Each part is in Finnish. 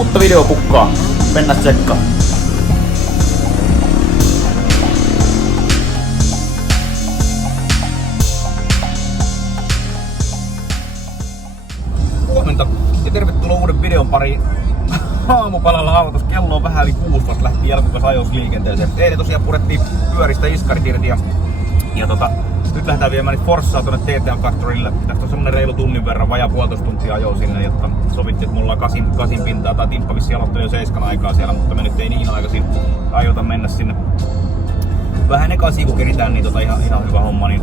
Uutta videopukkaa. Mennään tsekkaan. Huomenta ja tervetuloa uuden videon pariin. Aamupalalla autossa. Kello on vähän yli 6, vasta lähti Jelkukas ajossa liikenteeseen. Eilen tosiaan purettiin pyöristä iskarit irti ja nyt lähdetään viemään niitä Forssaa tuonne TTM Factorylle. Tästä on semmonen reilu tunnin verran, vajaa puolitoista tuntia ajoa sinne, jotta sovittiin, että mulla on kasin pintaa. Tai Timppa vissiin aloittoi jo 7 aikaa siellä, mutta me nyt ei niin aikaisin aiota mennä sinne. Vähän ekaisin kun keritään, niin ihan hyvä homma. Niin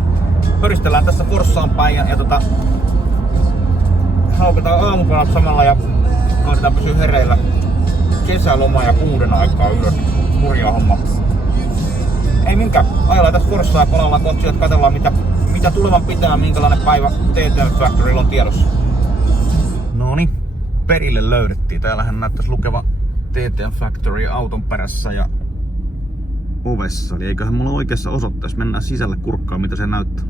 pöristellään tässä Forssaan päin ja haukataan aamupalat samalla ja koitetaan pysyä hereillä. Kesäloma ja 6 aikaa ylös. Hurjaa homma. Ei minkään. Ajellaan tässä Forssaa ja palaillaan kohti, että katsellaan mitä tulevan pitää, minkälainen päivä TTM Factorylla on tiedossa. Noniin, perille löydettiin. Täällähän näyttäisi lukeva TTM Factory auton perässä ja ovessa. Eli eiköhän mulla oikeassa osoitteessa. Mennään sisälle kurkkaan, mitä se näyttää.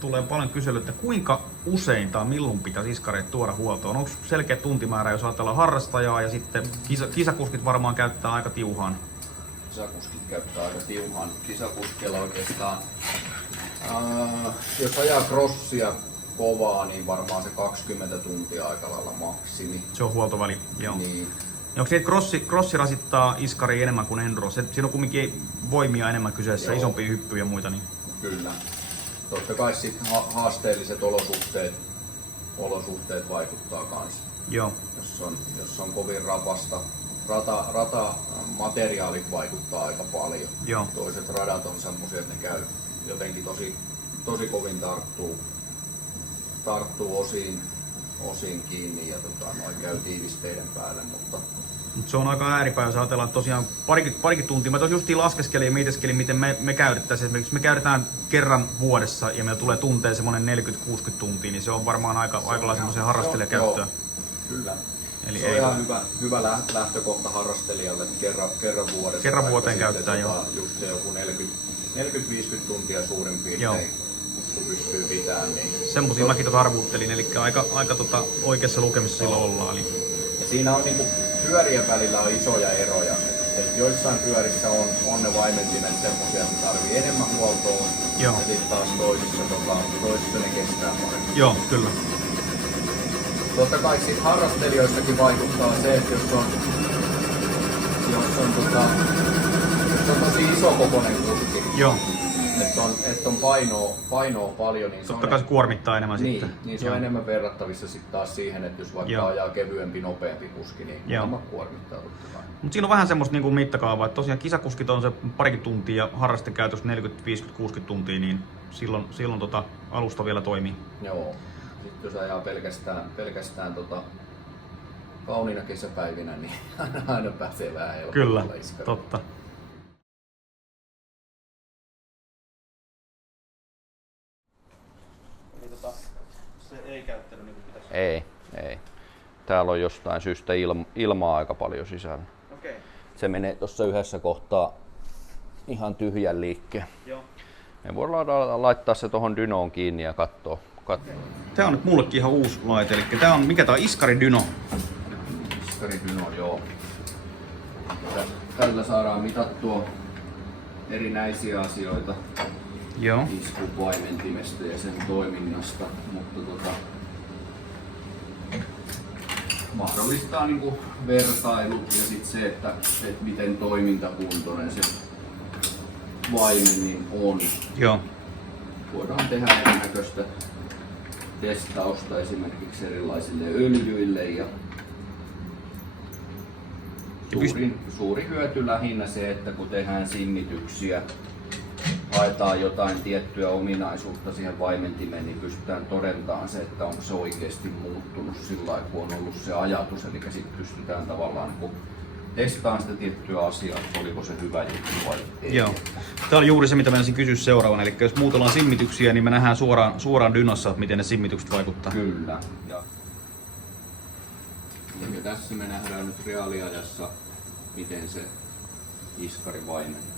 Tulee paljon kyselyä, että kuinka usein tai milloin pitäisi iskareita tuoda huoltoon. Onko selkeä tuntimäärä, jos ajatellaan harrastajaa ja sitten kisakuskit varmaan käyttää aika tiuhaan? Kisakuskit käyttää aika tiuhaan. Kisakuskilla oikeastaan, jos ajaa crossia kovaa, niin varmaan se 20 tuntia aika lailla maksimi. Se on huoltoväli, joo. Niin. Onko se, että crossi rasittaa iskari enemmän kuin enduro? Siinä on kumminkin voimia enemmän kyseessä, isompia hyppyjä ja muita. Niin. Kyllä. Totta kai sitten haasteelliset olosuhteet vaikuttaa kanssa. Joo. Jos on kovin rapasta, ratamateriaalit vaikuttaa aika paljon. Joo. Toiset radat on semmoisia, että ne käy jotenkin tosi kovin tarttuu osiin kiinni ja noin käy tiivisteiden päälle. Mutta se on aika ääripää, jos ajatellaan, että tosiaan parikin tuntia. Mä tuossa justiin laskeskelin ja mietiskeli, miten me käytettäisiin. Esimerkiksi me käytetään kerran vuodessa ja meillä tulee tunteen semmoinen 40-60 tuntia, niin se on varmaan aika lailla semmoisen harrastelijakäyttöä. Kyllä. Eli se on ihan hyvä lähtökohta harrastelijalle kerran vuodessa. Kerran vuoteen käyttää, joo. Just se joku 40-50 tuntia suurin piirtein, kun pystyy pitämään. Niin semmosia mäkin tuossa arvuuttelin, eli aika oikeassa lukemissa silloin ollaan. Ja siinä on niinku pyörien välillä on isoja eroja. Et joissain pyörissä on ne vaimentimet semmosia, että tarvii enemmän huoltoa. Joo. Ja sitten taas toisissa ne kestää paremmin. Joo, kyllä. Totta kai sit harrastelijoistakin vaikuttaa se, että jos on tosi iso kokoinen kuski, että on painoa paljon, niin totta kai se kuormittaa enemmän sitten. Niin se on enemmän verrattavissa sitten taas siihen, että jos vaikka ajaa kevyempi, nopeampi kuski, niin enemmän kuormittaa totta kai. Mutta siinä on vähän semmoista niinku mittakaavaa, että tosiaan kisakuskit on se parikin tuntia ja harrastekäytössä 40, 50, 60 tuntia, niin silloin alusta vielä toimii. Joo. Sitten jos ajaa pelkästään kauniina kesäpäivinä, niin aina pääsee vähän helpolla. Kyllä, totta. Se ei käyttänyt niin kuin pitäisi. Ei. Täällä on jostain syystä ilmaa aika paljon sisällä. Okay. Se menee tuossa yhdessä kohtaa ihan tyhjän liikkeen. Joo. Me voidaan laittaa se tuohon dynoon kiinni ja katsoa. Tää on nyt mullekin ihan uusi laite, eli tää on, mikä tää on? Iskari Dyno. Iskari Dyno, joo. Tällä saadaan mitattua erinäisiä asioita. Joo. Iskuvaimentimesta ja sen toiminnasta, mutta mahdollistaa niinku vertailut ja sit se, että miten toimintakuntoinen se vaimen niin on. Joo. Voidaan tehdä erinäköistä testausta esimerkiksi erilaisille öljyille ja Suuri hyöty lähinnä se, että kun tehdään simmityksiä, haetaan jotain tiettyä ominaisuutta siihen vaimentimeen, niin pystytään todentamaan se, että onko se oikeasti muuttunut sillä lailla, kun on ollut se ajatus. Eli sitten pystytään tavallaan testaamaan sitä tiettyä asiaa, että oliko se hyvä juttu vai ei. Joo. Tämä oli juuri se, mitä menisin kysyä seuraavana. Eli jos muutellaan simmityksiä, niin me nähdään suoraan dynossa, että miten ne simmitykset vaikuttaa. Kyllä. Ja tässä me nähdään nyt reaaliajassa, miten se iskari vaimentaa.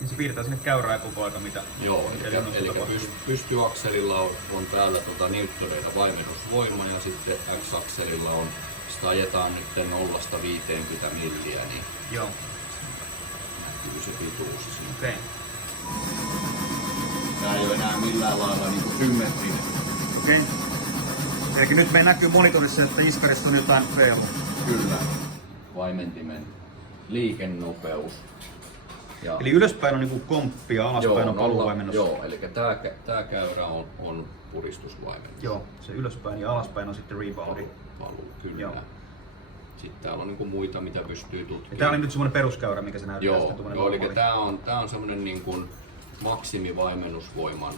Niin se piirtää sinne käyrää koko aika, mitä... Joo, eli pystyakselilla on täällä newtoneita vaimennusvoima ja sitten X-akselilla on, sitä ajetaan nyt 0–50 milliä, niin joo. näkyy se pituus siinä. Okei. Tää ei ole enää millään lailla niin symmetrinen. Okei. Eli nyt me näkyy monitorissa, että iskarissa on jotain reilua. Kyllä. Vaimentimen liikennopeus. Ja eli ylöspäin on niinku komppi ja alaspäin on paluvaimennus. Joo, eli tää käyrä on puristusvaimennus. Joo, se ylöspäin ja alaspäin on sitten reboundi. Paluu, kyllä. Joo. Sitten täällä on niinku muita, mitä pystyy tutkimaan. Ja tää oli nyt semmonen peruskäyrä, mikä se näyttää. Joo, eli tää on semmonen niinku maksimivaimennusvoiman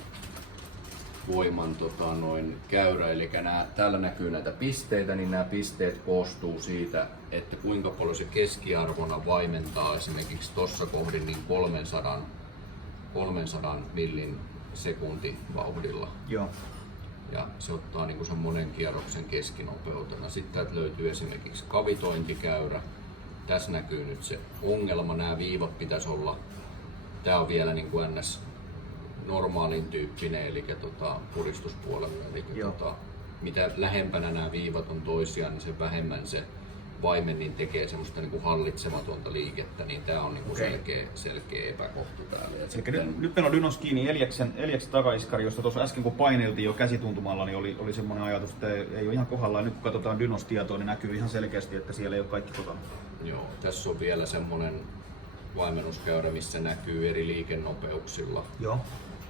käyrä, eli täällä näkyy näitä pisteitä, niin nämä pisteet koostuu siitä, että kuinka paljon se keskiarvona vaimentaa esimerkiksi tuossa kohdin niin 300 millin sekuntivauhdilla. Joo. Ja se ottaa niin sen monen kierroksen keskinopeutena. Sitten täältä löytyy esimerkiksi kavitointikäyrä. Tässä näkyy nyt se ongelma, nämä viivat pitäisi olla, tää on vielä niin kuin ns normaalin tyyppinen, eli puristuspuolella. Eli mitä lähempänä nämä viivat on toisiaan, niin sen vähemmän se vaimennin tekee semmoista niin kuin hallitsematonta liikettä, niin tämä on niin kuin selkeä epäkohta täällä. Nyt meillä on dynos kiinni Eliaksen takaiskari, josta tuossa äsken kun paineltiin jo käsituntumalla, niin oli semmoinen ajatus, että ei ole ihan kohdallaan. Nyt kun katsotaan dynos-tietoa, niin näkyy ihan selkeästi, että siellä ei ole kaikki kotona. Joo, tässä on vielä semmoinen vaimennuskäyrä, missä näkyy eri liikennopeuksilla. Joo.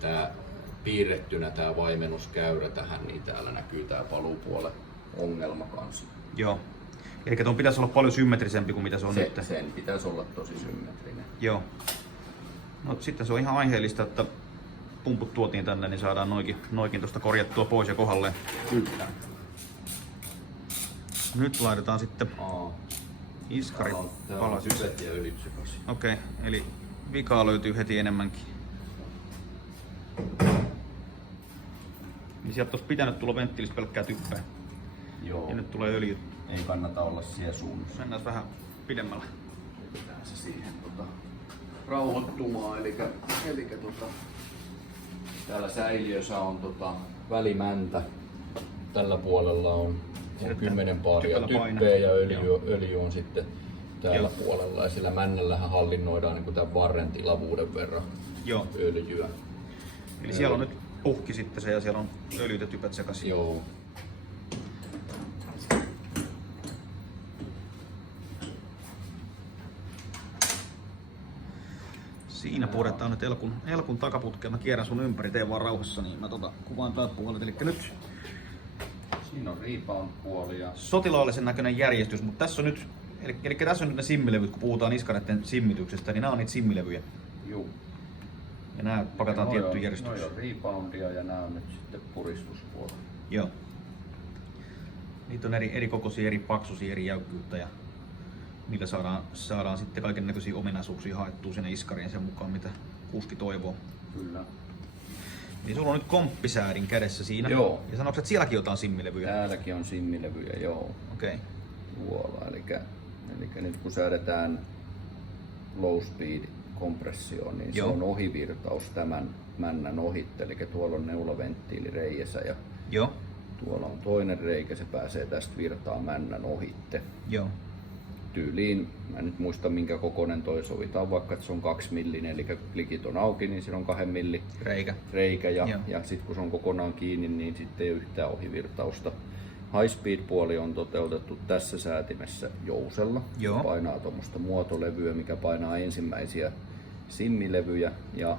Tää piirrettynä tää vaimennuskäyrä tähän, niin täällä näkyy tää paluupuolen ongelma kanssa. Joo. Eli tuon pitäisi olla paljon symmetrisempi kuin mitä se on nyt. Sen pitäisi olla tosi symmetrinen. Joo. No sitten se on ihan aiheellista, että pumput tuotiin tänne, niin saadaan noikin tuosta korjattua pois ja kohdalleen. Kyllä. Nyt laitetaan sitten iskari palasiksi. Syvet ja ylitsykäsi. Okei, eli vikaa löytyy heti enemmänkin. Niin sieltä olisi pitänyt tulla venttiilistä pelkkää typpää. Joo. Ja nyt tulee öljy. Ei kannata olla siellä suunnassa. Mennään vähän pidemmällä. Yritetään se siihen rauhoittumaan. Täällä säiliössä on välimäntä. Tällä puolella on 10 paaria typpeä ja öljy on sitten täällä puolella. Ja sillä männällähän hallinnoidaan niin tämän varren tilavuuden verran öljyä. Eli siellä on nyt puhki sitten se ja siellä on öljyt ja typät sekaisin. Joo. Siinä puretaan nyt elkun takaputkea. Mä kierrän sun ympäri, teen vaan rauhassa, niin mä kuvaan tältä puolelta. Eli nyt siinä on rebound-puoli ja sotilaallisen näköinen järjestys, mutta tässä on nyt, eli tässä on nyt ne simmilevyt, kun puhutaan iskareiden simmityksestä, niin nämä on niitä simmilevyjä. Juu. Ja nämä pakataan tiettyyn järjestykseen. Noi on reboundia ja nämä on nyt sitten puristuspuolella. Joo. Niitä on eri kokoisia, eri paksuisia, eri jäykkyyttä ja niillä saadaan sitten kaiken näköisiä ominaisuuksia haettua sinne iskariin sen mukaan, mitä kuski toivoo. Kyllä. Niin sulla on nyt komppisäädin kädessä siinä. Joo. Ja sanoitko, että sielläkin jotain simmilevyjä? Täälläkin on simmilevyjä, joo. Okei. Tuolla, eli nyt kun säädetään low speed kompressioon, niin se on ohivirtaus tämän männän ohitte. Eli tuolla on neulaventtiili reiässä ja tuolla on toinen reikä, se pääsee tästä virtaa männän ohitte. Joo. Tyyliin, mä en nyt muista minkä kokoinen toi, sovitaan vaikka, että se on 2 millinen, eli klikit on auki, niin siinä on 2 millin reikä ja sitten kun se on kokonaan kiinni, niin sitten ei ole yhtään ohivirtausta. High speed puoli on toteutettu tässä säätimessä jousella. Joo. Painaa tuommoista muotolevyä, mikä painaa ensimmäisiä simmilevyjä ja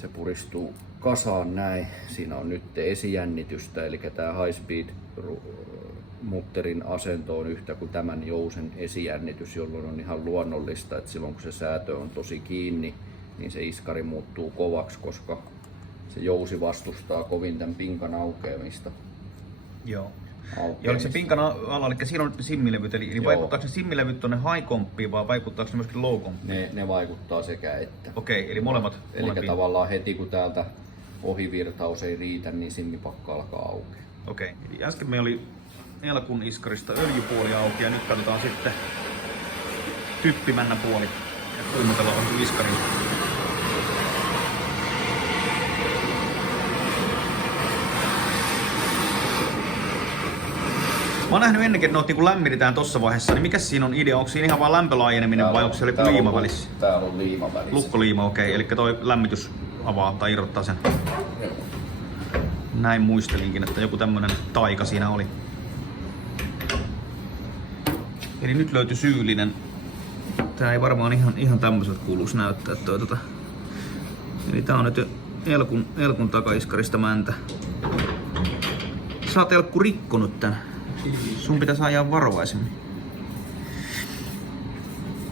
Se puristuu kasaan näin. Siinä on nyt esijännitystä, eli tämä high speed mutterin asento on yhtä kuin tämän jousen esijännitys, jolloin on ihan luonnollista, että silloin kun se säätö on tosi kiinni, niin se iskari muuttuu kovaksi, koska se jousi vastustaa kovin tämän pinkan aukeamista. Joo. Ja oliko se pinkan alla, eli siinä on simmilevyt, eli vaikuttaako se simmilevyt tuonne high comppiin vai vaikuttaako se myöskin low comppiin? Ne vaikuttaa sekä että. Okei, eli molemmat. Eli tavallaan heti kun täältä ohivirtaus ei riitä, niin simmipakka alkaa aukeaa. Okei, eli äsken meillä oli Elkun iskarista öljypuoli auki ja nyt katsotaan sitten typpimännä puoli ja kuumitellaan vähän iskarin. Mä oon nähnyt ennenkin, että ne lämmitetään tossa vaiheessa, niin mikä siinä on idea? Onko siinä ihan vaan lämpölaajeneminen vai onko siellä liima välissä? Täällä on liima välissä. Lukkoliima, okei. Eli toi lämmitys avaa tai irrottaa sen. Joo. Näin muistelinkin, että joku tämmönen taika siinä oli. Eli nyt löytyi syyllinen. Tää ei varmaan ihan tämmöiseltä kuuluisi näyttää. Eli tää on nyt Elkun takaiskarista mäntä. Sä oot Elkku rikkonut tän. Sun pitäisi ajaa varovaisemmin.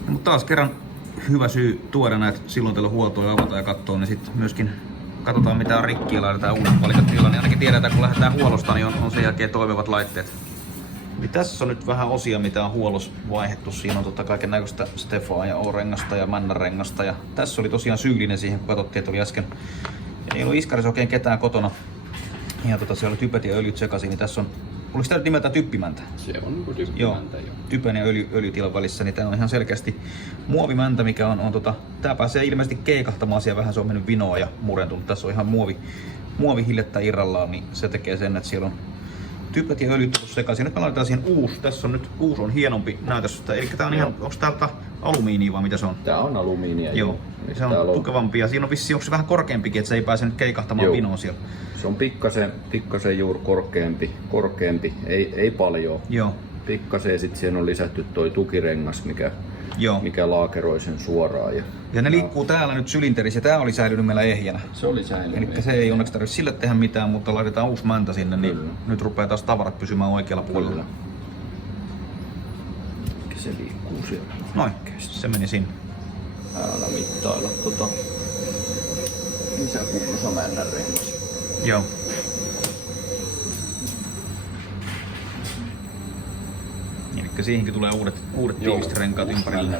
Mutta taas kerran hyvä syy tuoda näitä silloin teillä huoltoa ja avata ja katsoa, niin sitten myöskin katsotaan mitä on rikki ja laitetaan uudet palikat tilalle. Niin ainakin tiedetään, kun lähdetään huollosta, niin on sen jälkeen toimivat laitteet. Eli tässä on nyt vähän osia, mitä on huollossa vaihdettu. Siinä on kaiken näköistä Stefaa ja O-rengasta ja Männärengasta. Ja tässä oli tosiaan syyllinen siihen, kun katsottiin, että oli äsken. Ei ollut iskarissa oikein ketään kotona. Ja siellä oli typet ja öljyt sekaisin, niin tässä on. Oliko tämä nyt nimeltään typpimäntä? Se on niinku typpimäntä, joo. Typen ja öljytilan välissä, niin tämä on ihan selkeästi muovimäntä, mikä on tää pääsee ilmeisesti keikahtamaan siellä vähän, se on mennyt vinoa ja murentunut. Tässä on ihan muovi hiljattain irrallaan, niin se tekee sen, että siellä on typet ja öljyt sekaisin. Nyt me laitetaan siihen uusi, tässä on nyt uusi on hienompi näytös, eli tää on ihan, onko täältä alumiinia vai mitä se on? Tää on alumiinia, joo. Se on tukevampi ja siinä on vissiin, onko se vähän korkeampikin, että se ei pääse nyt keikahtamaan vinoon siellä? Se on pikkasen juuri korkeampi, ei paljon. Joo. Pikkasen ja sitten siihen on lisätty toi tukirengas, mikä laakeroi sen suoraan. Ja ne liikkuu täällä nyt sylinterissä ja tää oli säilynyt meillä ehjänä. Se oli säilynyt. Eli se ei onneksi tarvitse sille tehdä mitään, mutta laitetaan uusi mäntä sinne, niin nyt rupeaa taas tavarat pysymään oikealla puolella. Se liikkuu siellä. Noin, se meni sinne. Älä mittailla lisäkunnossa Männärengas. Joo. Eli siihenkin tulee uudet tiiviset renkaat ympärille.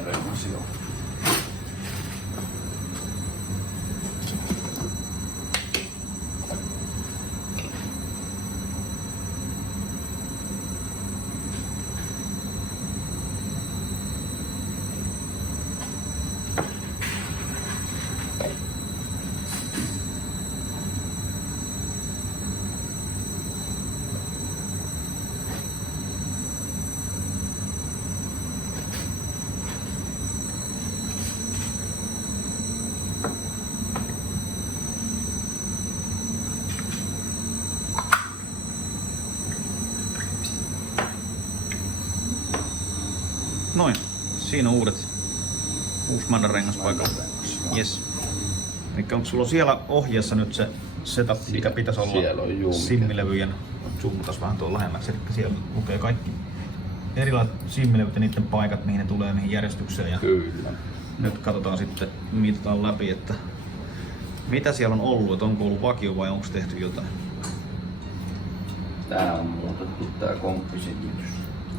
Noin, siinä on uusi Männärengas paikalla. Yes. Eli onko sulla siellä ohjeessa nyt se setup, mikä pitäisi olla simmilevyjen, zoomataan vähän tuolla lähemmäksi, eli siellä lukee kaikki erilaiset simmilevyt ja niiden paikat, mihin ne tulee, mihin järjestykseen. Ja kyllä. Nyt katsotaan sitten, mitataan läpi, että mitä siellä on ollut, että onko ollut vakio vai onko tehty jotain. Tää on muutettu tää komppisimitys.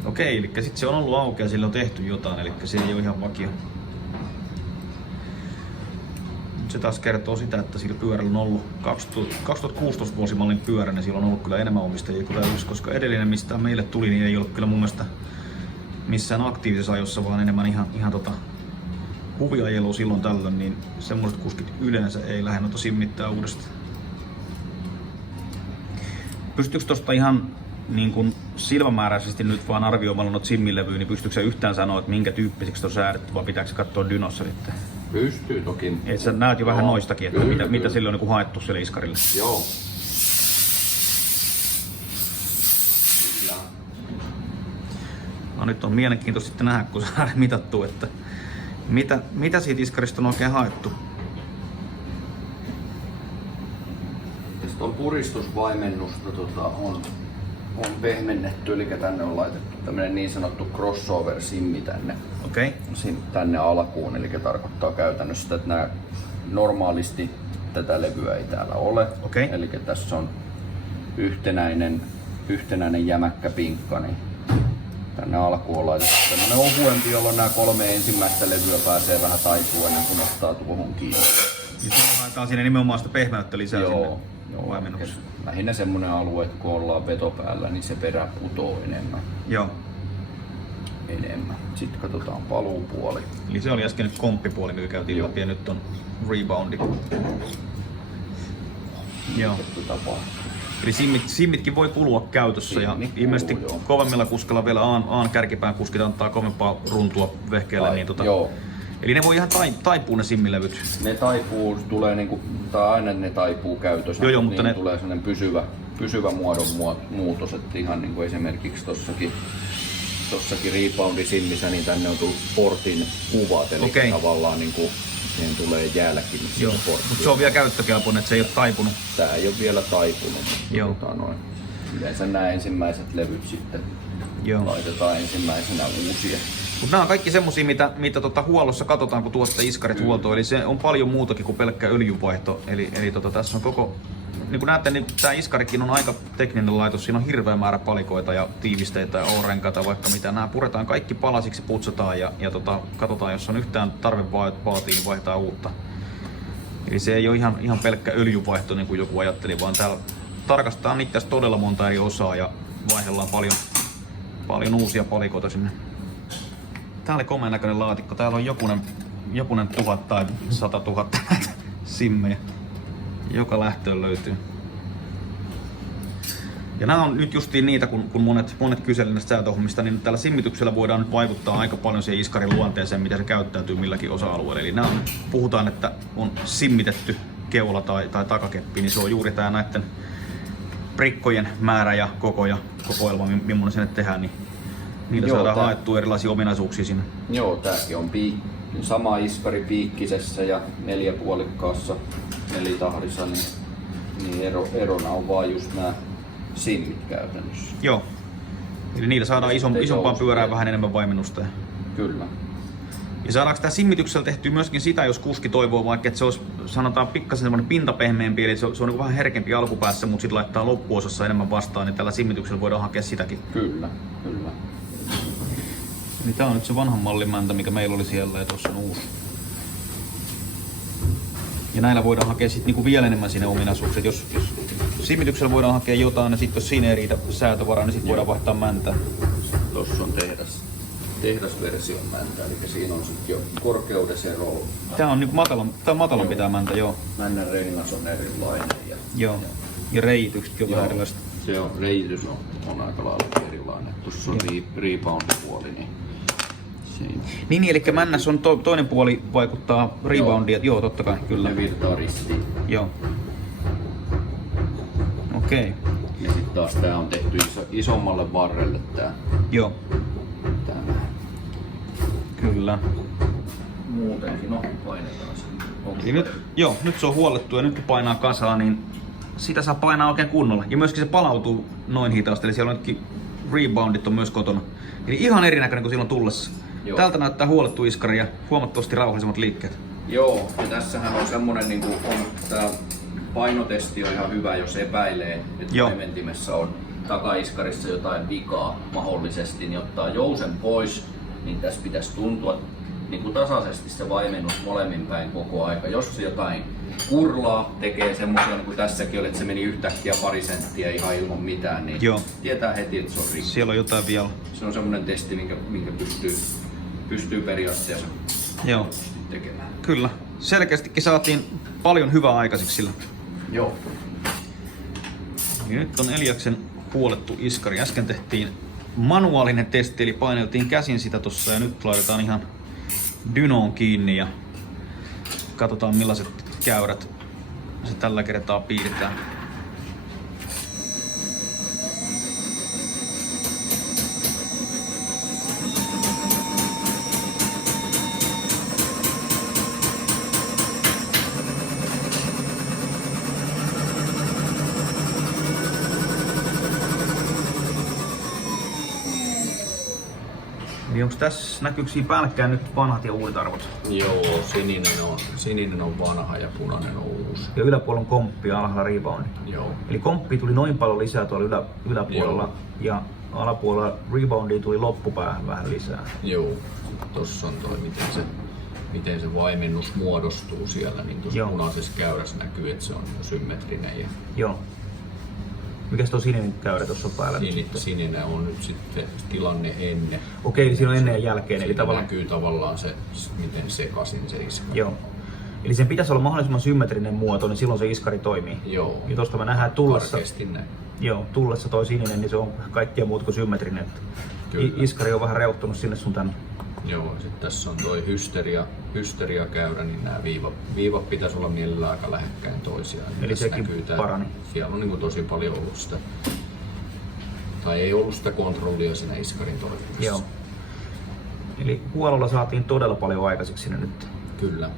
Okei, eli sitten se on ollut auki ja sillä on tehty jotain, eli se ei ole ihan vakio. Nyt se taas kertoo sitä, että sillä pyörällä on ollut 2016 vuosimallin pyörä, niin sillä on ollut kyllä enemmän omistajia kuin täydessä, koska edellinen, mistä meille tuli, niin ei ollut kyllä mun mielestä missään aktiivisessa ajossa, vaan enemmän ihan huviajelua silloin tällöin, niin semmoiset kuskit yleensä ei lähde noita simmittää uudestaan. Pystyykö tosta ihan niin kuin silmämääräisesti nyt vaan arvioimalla noita simmilevyä, niin pystyykö sä yhtään sanoa, että minkä tyyppiseksi on säädetty, vai pitääkö katsoa dynossa sitten? Pystyy toki. Et sä näet jo vähän noistakin, että kyllä, mitä sillä on niin kuin haettu sille iskarille. Joo. No nyt on mielenkiintoista sitten nähdä, kun saadaan mitattua, että mitä siitä iskarista on oikein haettu. Tuon puristusvaimennusta on pehmennetty, eli tänne on laitettu tämmönen niin sanottu crossover-simmi tänne alkuun, eli tarkoittaa käytännössä sitä, että nämä normaalisti tätä levyä ei täällä ole. Eli tässä on yhtenäinen jämäkkä pinkka, niin tänne alkuun on laitettu tämmönen ohuempi, jolloin nämä 3 ensimmäistä levyä pääsee vähän taipua ennen kuin ottaa tuohon kiinni. Ja siinä haetaan siinä nimenomaan sitä pehmeyttä lisää sinne vaimennukseen. Lähinnä semmonen alue, että kun ollaan veto päällä, niin se perä putoo enemmän. Joo. Sitten katsotaan paluupuoli. Eli se oli äsken nyt komppipuoli, mikä käytiin läpi, ja nyt on reboundi. Joo. Eli simmitkin voi kulua käytössä, ja ilmeisesti kovemmilla kuskalla vielä Aan kärkipään kuskit antaa kovempaa runtua vehkeelle. Joo. Eli ne voi ihan taipuu ne simmilevyt. Ne taipuu, tulee niinku, tai aina ne taipuu käytössä, joo, mutta niin tulee sellainen pysyvä muodon muutos, että ihan niinku esimerkiksi tossakin reboundisimmissä, niin tänne on tullut portin kuvat, eli tavallaan niinku siihen tulee jälki. Joo, mutta se on vielä käyttökelpoinen, että se ei ole taipunut. Tää ei ole vielä taipunut, mutta yleensä nämä ensimmäiset levyt sitten laitetaan ensimmäisenä uusia. Mutta nämä on kaikki semmosia, mitä huollossa katsotaan, kun tuosta iskarit huoltoon. Eli se on paljon muutakin kuin pelkkä öljynvaihto. Eli tässä on koko... Niin kuin näette, niin tämä iskarikin on aika tekninen laitos. Siinä on hirveä määrä palikoita ja tiivisteitä ja O-renkaita, vaikka mitä. Nämä puretaan kaikki palasiksi, putsataan ja katsotaan, jos on yhtään tarve vaatii, niin vaihtaa uutta. Eli se ei ole ihan pelkkä öljynvaihto, niin kuin joku ajatteli, vaan täällä tarkastetaan itse todella monta eri osaa ja vaihdellaan paljon uusia palikoita sinne. Tää oli komeen näköinen laatikko. Täällä on jokunen 1000 tai 100 000 näitä simmejä. Joka lähtöön löytyy. Ja nämä on nyt justiin niitä, kun monet kyselivät näistä säätöhommista, niin tällä simmityksellä voidaan nyt vaikuttaa aika paljon siihen iskarin luonteeseen, miten se käyttäytyy milläkin osa-alueella. Eli nämä puhutaan, että on simmitetty keula tai takakeppi, niin se on juuri tää näiden prikkojen määrä ja koko ja kokoelma, millainen sinne tehdään, niin niillä saadaan haettua erilaisia ominaisuuksia sinne. Joo, tääkin on sama iskari piikkisessä ja 4-puolikkaassa nelitahdissa, niin erona on vaan just nämä simmit käytännössä. Joo. Eli niillä saadaan isompaan pyörään vähän enemmän vaimennusta. Kyllä. Ja saadaanko tää simmityksellä tehtyä myöskin sitä, jos kuski toivoo vaikka, että se olisi sanotaan pikkasen semmoinen pintapehmeämpi, eli se on niin vähän herkempi alkupäässä, mutta sitten laittaa loppuosassa enemmän vastaan, niin tällä simmityksellä voidaan hakea sitäkin. Kyllä. Eli tää on nyt se vanhan mallin mäntä, mikä meillä oli siellä, ja tuossa on uusi. Ja näillä voidaan hakea sit niinku vielä enemmän sinne ominaisuuksia. Jos simmityksellä voidaan hakea jotain, ja sitten jos siinä ei riitä säätövaraa, niin sitten voidaan vaihtaa mäntä. Tossa on tehdasversion mäntä, eli siinä on sitten jo korkeudesero. Tää on niinku matalampi tää mäntä, joo. Männän rengas on erilainen. Joo. Ja reityksetkin on vähän erilaista. Se on, reitys on aika lailla erilainen. Tuossa on rebound-puoli, niin Niin, eli männässä on toinen puoli vaikuttaa reboundia. Joo, totta kai, kyllä. Ne virtaa ristiin. Joo. Okei. Ja sitten taas tää on tehty isommalle varrelle tää. Joo. Tää. Kyllä. Muutenkin, painetaan sen. Nyt se on huollettu ja nyt kun painaa kasaan, niin sitä saa painaa oikein kunnolla. Ja myöskin se palautuu noin hitaasti, eli siellä on nytkin reboundit on myös kotona. Eli ihan erinäköinen kuin silloin tullessa. Joo. Täältä näyttää huollettu iskari ja huomattavasti rauhallisemmat liikkeet. Joo, ja tässähän on semmonen niinku tää painotesti on ihan hyvä, jos epäilee, että vaimentimessa on takaiskarissa jotain vikaa mahdollisesti, niin ottaa jousen pois, niin tässä pitäisi tuntua niin kuin tasaisesti se vaimennus molemmin päin koko aika. Jos se jotain kurlaa, tekee semmoisia niin kuin tässäkin oli, että se meni yhtäkkiä pari senttiä ihan ilman mitään, niin tietää heti, että se on rikki. Siellä on jotain vielä. Se on semmoinen testi, minkä pystyy periaatteessa tekemään. Kyllä. Selkeästikin saatiin paljon hyvää aikaiseksi sillä. Joo. Ja nyt on Eliaksen huolettu iskari. Äsken tehtiin manuaalinen testi, eli paineltiin käsin sitä tossa ja nyt laitetaan ihan dynoon kiinni ja katsotaan millaiset käyrät se tällä kertaa piirretään. Eli onko tässä, näkyykö siinä päällekkäin nyt vanhat ja uudet arvot? Joo, sininen on vanha ja punainen on uusi. Ja yläpuolella on komppi ja alhaalla rebound. Joo. Eli komppi tuli noin paljon lisää tuolla yläpuolella. Joo. Ja alapuolella reboundi tuli loppupäähän vähän lisää. Joo. Tossa on toi, miten se vaimennus muodostuu siellä, niin tuossa punaisessa käyrässä näkyy, että se on symmetrinen. Ja joo. Mikäs tuo sininen käyrä tuossa päällä? Sininen on nyt sitten tilanne ennen. Okei, eli siinä on ennen ja jälkeen. Eli tavallaan näkyy tavallaan se, miten sekaisin se iskari. Joo. Eli sen pitäisi olla mahdollisimman symmetrinen muoto, niin silloin se iskari toimii. Joo. Ja tuosta me nähdään tullessa toi sininen, niin se on kaikkea muuta kuin symmetrinen. Iskari on vähän reuttunut sinne sun tänne. Joo, ja sitten tässä on toi hysteriakäyrä, niin nämä viivat pitäisi olla mielellään aika lähekkäin toisiaan. Eli sekin parani. Siellä on niin tosi paljon ollut sitä, tai ei ollut sitä kontrollia siinä iskarin toiminnassa. Joo. Eli huollolla saatiin todella paljon aikaiseksi sinne nyt. Kyllä.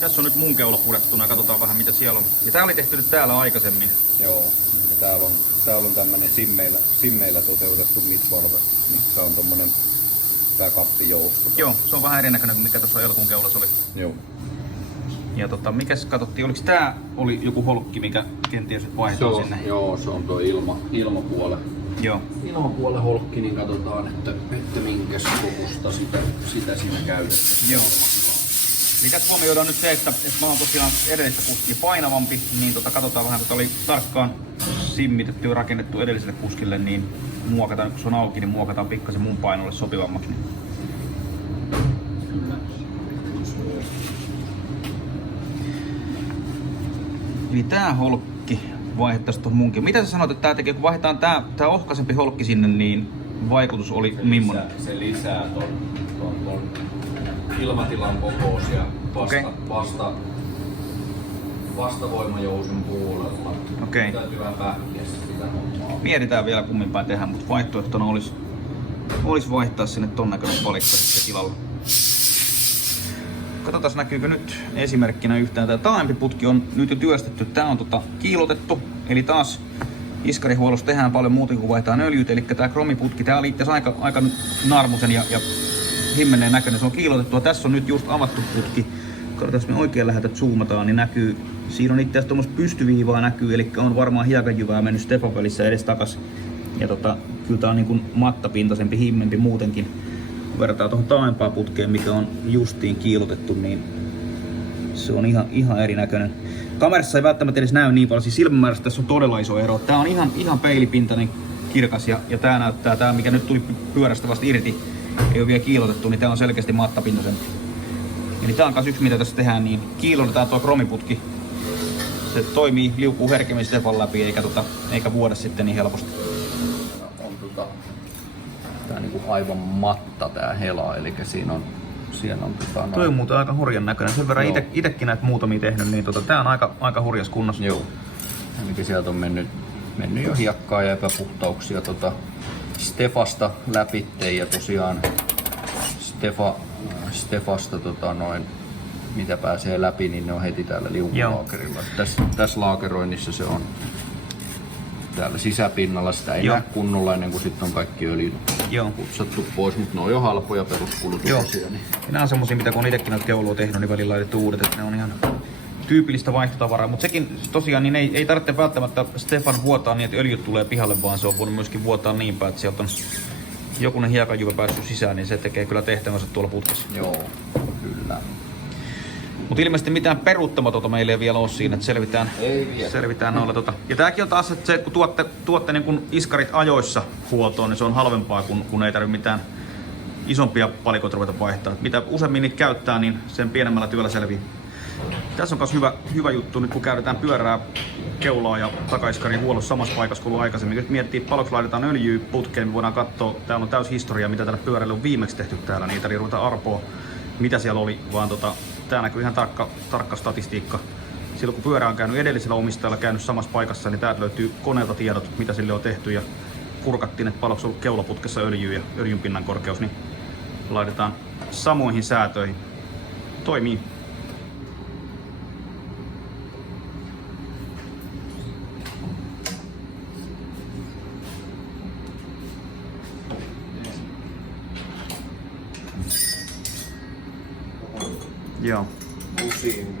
Tässä on nyt mun keula purettuna, katsotaan vähän mitä siellä on. Ja tää oli tehty nyt täällä aikaisemmin. Joo, ja täällä on tämmönen simmeillä toteutettu midvalve, missä on tommonen backup-jousto. Joo, se on vähän erinäköinen kuin mikä tuossa elokuun keulassa oli. Joo. Ja mikäs katsottiin, oliko tää oli joku holkki, mikä kenties nyt vaihtuu sinne? Joo, se on tuo ilmapuolen. Joo. Ilmapuolen holkki, niin katsotaan, että minkäs kokusta sitä siinä käytetään. Joo. Mitäs huomioidaan nyt se, että mä oon tosiaan edellistä kuskia painavampi, niin katsotaan vähän, kun tää oli tarkkaan simmitetty ja rakennettu edelliselle kuskille, niin muokataan, kun se on auki, niin muokataan pikkasen mun painolle sopivammaksi. Eli tää holkki vaihdettaisiin tuohon munkin. Mitä sä sanoit, että tää tekee, kun vaihdetaan tää ohkaisempi holkki sinne, niin vaikutus oli millainen? Se lisää ton ilmatilan kokous ja vastavoimajousun puolella. Okei. Täytyy vähän pähkiä sitä hommaa. Mietitään vielä kummin päin tehdä, mutta vaihtoehtona olisi vaihtaa sinne ton näköinen palikka sitten tilalla. Katsotaan näkyykö nyt esimerkkinä yhtään. Tämä taaempi putki on nyt jo työstetty. Tää on kiilotettu. Eli taas iskarihuollossa tehdään paljon muuta kuin vaihtaa öljyt. Eli tää kromiputki, tää oli itse asiassa aika narmusen ja himmeneen näköinen. Se on kiilotettu. Tässä on nyt just avattu putki. Katsotaan, jos me oikein lähdetään zoomataan, niin näkyy. Siinä on itse asiassa tuommoista pystyviivaa näkyy. Eli on varmaan hiekanjyvää mennyt Stefan välissä edes takas. Ja kyllä tää on niin kuin mattapintaisempi, himmempi muutenkin. Vertaa tuohon taaempaan putkeen, mikä on justiin kiilotettu, niin se on ihan erinäköinen. Kamerassa ei välttämättä edes näy niin paljon, siis silmämäärässä tässä on todella iso ero. Tää on ihan peilipintainen kirkas ja tää näyttää, tää mikä nyt tuli pyörästä vasta irti, ei ole vielä kiilotettu, niin tää on selkeästi mattapintaisempi. Eli tää on kans yksi mitä tässä tehdään, niin kiilotetaan tuo kromiputki. Se toimii, liukuu herkemmin Stefan läpi eikä vuoda sitten niin helposti. Tää on niinku aivan matta tää hela, eli siellä on Toi on muuten aika hurjan näköinen. Sen verran itekin näitä muutamia tehnyt, niin tää on aika hurjas kunnossa. Joo. Eli sieltä on mennyt jo hiekkaa ja epäpuhtauksia Stefasta läpitte ja tosiaan Stefasta mitä pääsee läpi, niin ne on heti täällä liukulaakerilla. Tässä laakeroinnissa se on täällä sisäpinnalla, sitä ei näe kunnolla ennen kuin sitten on kaikki öljyt kutsattu pois, mutta ne on jo halpoja peruskulutuksia. Niin. Nämä on semmosia, mitä kun on itsekin noita keulua tehnyt, niin välillä laitettu uudet, että ne on ihan tyypillistä vaihtotavaraa. Mutta sekin tosiaan niin ei tarvitse välttämättä Stefan vuotaa niin, että öljyt tulee pihalle, vaan se on voinut myöskin vuotaa niin päin, että sieltä on jokunen hiekanjyvä päässyt sisään, niin se tekee kyllä tehtävänsä tuolla putkessa. Joo, kyllä. Mutta ilmeisesti mitään peruuttamatonta meillä ei vielä ole siinä, että selvitään noilla. Ja tääkin on taas, että se, kun tuotte niin kun iskarit ajoissa huoltoon, niin se on halvempaa, kun ei tarvitse mitään isompia palikoita ruveta vaihtaa. Mitä useammin niitä käyttää, niin sen pienemmällä työllä selviää. Tässä on myös hyvä juttu, nyt kun käytetään pyörää, keulaa ja takaiskarin huollossa samassa paikassa kuin aikaisemmin. Nyt miettii, paljonko laitetaan öljyä putkeen, me voidaan katsoa, täällä on täys historia, mitä tällä pyörällä on viimeksi tehty täällä. Niitä ei ruveta arpoa, mitä siellä oli, vaan tää näkyy ihan tarkka statistiikka. Silloin kun pyörä on käynyt edellisellä omistajalla käynyt samassa paikassa, niin täältä löytyy koneelta tiedot, mitä sille on tehty ja kurkattiin, että paljonko on ollut keulaputkessa öljyä ja öljyn pinnan korkeus, niin laitetaan samoihin säätöihin. Toimii. Joo. Usiin.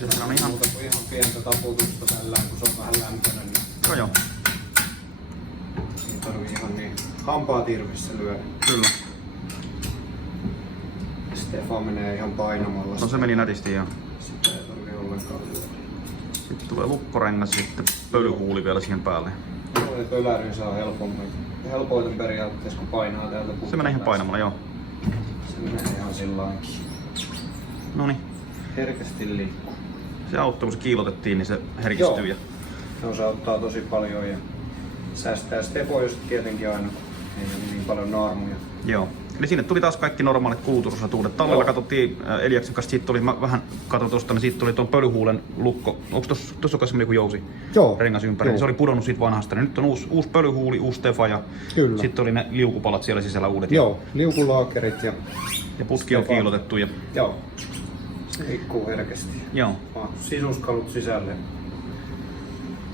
Se on ihan... Muuta kuin ihan pientä taputusta tällä, kun se on vähän lämpöinen, niin Joo. ei tarvii ihan niin hampaat irvissä lyödä. Kyllä. Stefan menee ihan painamalla. No se meni nätisti joo. Sitä ei tarvii ollenkaan lyödä. Sitten tulee lukkorengas ja sitten pölyhuuli vielä siihen päälle. Tuo pölärin saa helpoiten periaatteessa, kun painaa täältä. Se menee ihan painamalla, joo. Se menee ihan sillain. Noniin. Herkästi liikkuu. Se auttoi, kun se kiilotettiin, niin se herkistyy. Joo. No, se auttaa tosi paljon ja säästää Stefoista tietenkin aina. Ei ole niin paljon naarmuja. Joo. Eli sinne tuli taas kaikki normaalit kulutusosatuudet. Talvella katsottiin Eliaksen kanssa, siitä tuli, mä vähän katsoin tuosta, niin siitä tuli tuon pölyhuulen lukko. Onko tuossa kanssa joku jousi? Joo. Rengas ympäri. Joo. Se oli pudonnut siitä vanhasta. Nyt on uusi pölyhuuli, uusi Stefa ja Kyllä. sitten oli ne liukupalat siellä sisällä uudet. Joo, liukulaakerit ja putki on kiilotettu. Ja... Joo. Se liikkuu herkästi. Joo. Sisuskalut sisälle.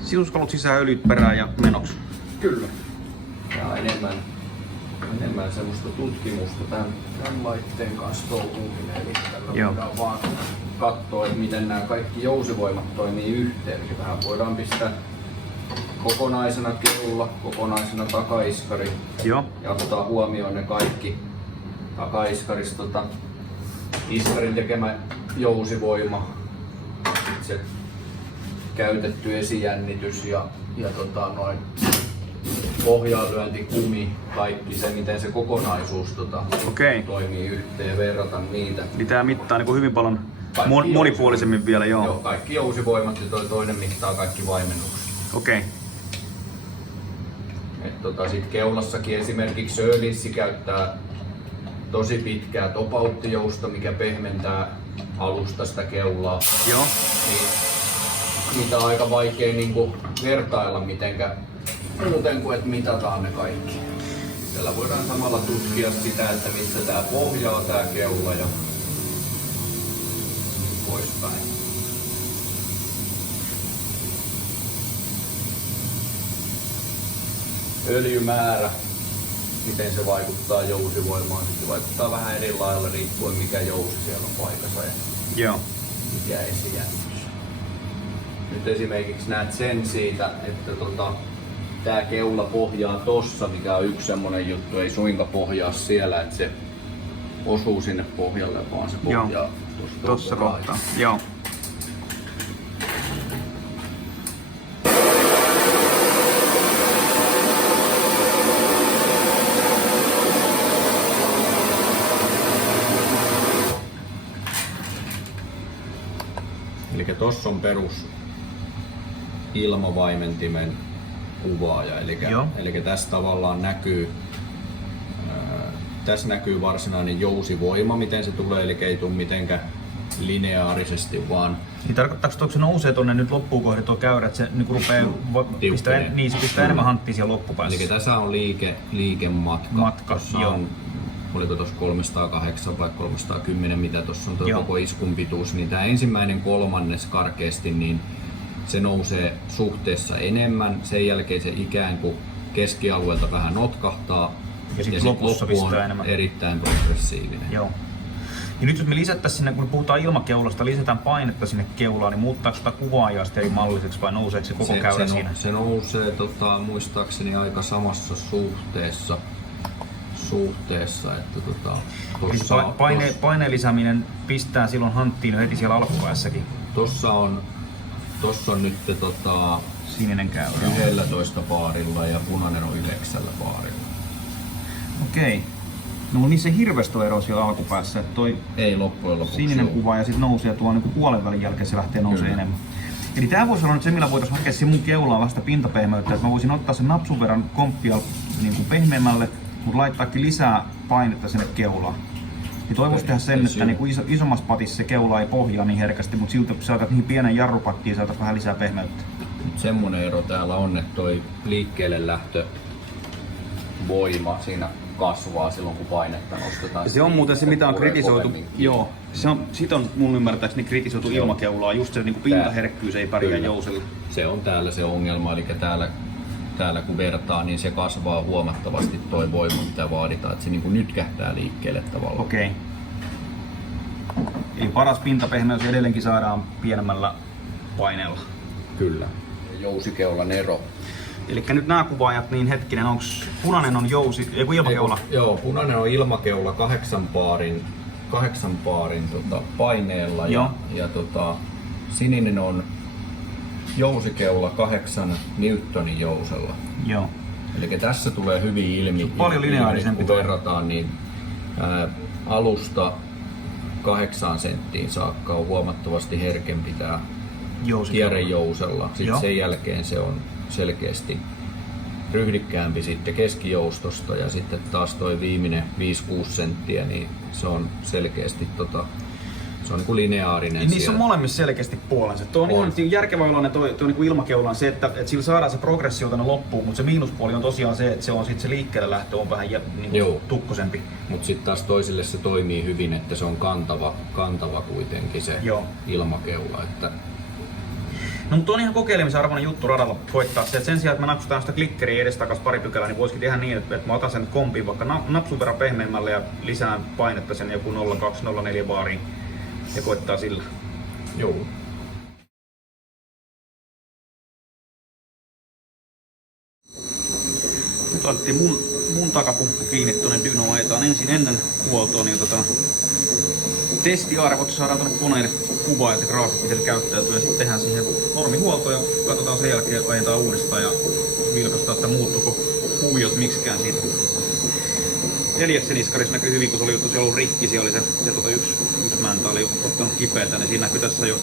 Sisuskalut sisään, öljyt perään ja menoksi. Kyllä. Ja enemmän semmoista tutkimusta tämän laitteen kanssa touhuuminen. Eli tällä voidaan vaan katsoa, että miten nämä kaikki jousivoimat toimii yhteen. Eli vähän voidaan pistää kokonaisena keula, kokonaisena takaiskari. Joo. Ja ottaa huomioon ne kaikki takaiskarista iskarin tekemä jousivoima, se käytetty esijännitys ja noin pohjaanlyönti, kumi, kaikki se, miten se kokonaisuus toimii yhteen, verrata niitä. Eli tää mittaa niin kuin hyvin paljon Kaikki monipuolisemmin vielä, joo. Joo, kaikki jousivoimat ja toinen mittaa kaikki vaimennukset. Okei. Sit keulassakin esimerkiksi Ölissi käyttää tosi pitkää topauttijousta, mikä pehmentää alusta sitä keulaa. Joo. Niin, niitä on aika vaikea niinku vertailla mitenkä muuten kuin että mitataan ne kaikki. Tällä voidaan samalla tutkia sitä, että missä tää pohjaa tää keula ja poispäin. Öljymäärä, miten se vaikuttaa jousivoimaan, sitten vaikuttaa vähän eri lailla riippuen mikä jousi siellä on paikassa ja Joo. mikä esijännitys. Nyt esimerkiksi näet sen siitä, että tää keula pohjaa tossa, mikä on yksi semmonen juttu, ei suinkaan pohjaa siellä, että se osuu sinne pohjalle, vaan se pohjaa tossa kohtaa. Joo. Eli tossa on perus ilmavaimentimen kuvaaja, eli tässä tavallaan näkyy tässä näkyy varsinainen jousivoima, miten se tulee, eli ei tule mitenkään lineaarisesti, vaan... Niin tarkoittaako, että se nousee tuonne nyt loppuun kohden tuo käyrä, että se niin rupeaa pistää enemmän hanttia siellä loppupäässä? Eli tässä on liikematka. Joo. On, oliko tuossa 308 vai 310, mitä tuossa on tuo koko iskun pituus, niin tämä ensimmäinen kolmannes karkeasti, niin se nousee suhteessa enemmän. Sen jälkeen se ikään kuin keskialueelta vähän notkahtaa. Ja sitten lopussa loppu on pistää enemmän. Erittäin progressiivinen. Joo. Ja nyt jos me lisättäisiin sinne, kun puhutaan ilmakeulasta, lisätään painetta sinne keulaan, niin muuttaako sitä kuvaajaa sitten eri malliseksi vai nouseeko se koko käyrä siinä? Se nousee muistaakseni aika samassa suhteessa että paineen lisääminen pistää silloin hanttiin heti siellä alkupäässäkin. Tossa on nyt sininen käyrä 11 baarilla ja punainen on 9 baarilla. Okei. No mutta niissä ei hirveästi ole eroa siellä alkupäässä, että toi ei loppujen lopuksi sininen kuva ja sitten nousee ja tuo niin puolen välin jälkeen se lähtee nousee enemmän. Eli tää voisi olla nyt se, millä voitaisiin hakea se mun keulaan vasta pintapehmeyttä, että mä voisin ottaa sen napsun verran komppia niin kuin pehmeämmälle, mutta laittaakin lisää painetta sinne keulaan. Ja toi voisi tehdä sen, että niin kuin isommassa patissa se keula ei pohjaa niin herkästi, mutta siltä kun sä laitat niin pienen jarrupakkiin, saataisiin vähän lisää pehmeyttä. Semmonen ero täällä on, että toi liikkeelle lähtö voima siinä kasvaa silloin kun painetta nostetaan. Se on muuten se mitä on Puree kritisoitu. kovemmin. Joo, sit on mun ymmärtääkseni kritisoitu ilmakeulaa, just se niinku pintaherkkyys ei pärjää Kyllä. jousella. Se on täällä se ongelma, eli täällä kun vertaa, niin se kasvaa huomattavasti toi voima, mitä vaaditaan, että se niinku nytkähtää liikkeelle tavallaan. Okei. Eli paras pintapehmeys edelleenkin saadaan pienemmällä paineella. Kyllä. Jousikeula Nero. Eli nyt nämä kuvaajat, niin hetkinen, onks punainen on ilmakeula? Joo, punainen on ilmakeula 8 paarin paineella ja sininen on jousikeula 8 Newtonin jousella. Joo. Eli tässä tulee hyvin ilmi, paljon lineaarisempi kun verrataan, niin alusta 8 senttiin saakka on huomattavasti herkempi tää kierrejousella. Sitten sen jälkeen se on selkeästi ryhdikkäämpi sitten keskijoustosta ja sitten taas toi viimeinen 5-6 senttiä, niin se on selkeästi se on niinku lineaarinen. Niissä on molemmissa selkeästi puolensa. Tuo on ihan järkevä oloinen tuo niinku ilmakeulan se, että sillä saadaan se progressio tänne loppuun, mutta se miinuspuoli on tosiaan se, että se on sit se liikkeelle lähtö on vähän niinku tukkosempi. Mutta sitten taas toisille se toimii hyvin, että se on kantava kuitenkin se ilmakeula. Että no mutta on ihan kokeilemisen arvoinen juttu radalla koittaa se, että sen sijaan, että mä napsutaan sitä klikkeriä edestakas pari pykälää, niin voisikin tehdä niin, että mä otan sen kompin vaikka napsun verran pehmeämmälle ja lisään painetta sen joku 0,2-0,4 baariin ja koittaa sillä. Joo. Nyt laitettiin mun takapumppu kiinni tuonne dynoaitaan ensin ennen huoltoa, niin testiarvot saadaan tuonne koneelle kuvaa, että graafit miten se käyttäytyy ja sitten tehdään siihen normihuolto ja katsotaan sen jälkeen ajetaan uudestaan ja vilkastaa, että muuttuuko huviot miksikään siitä. Eliaksen iskarissa näkyy hyvin, kun se oli tosiaan ollut rikki, siellä oli se yksi mäntä oli ottanut kipeätä, niin siinä näkyy tässä jo,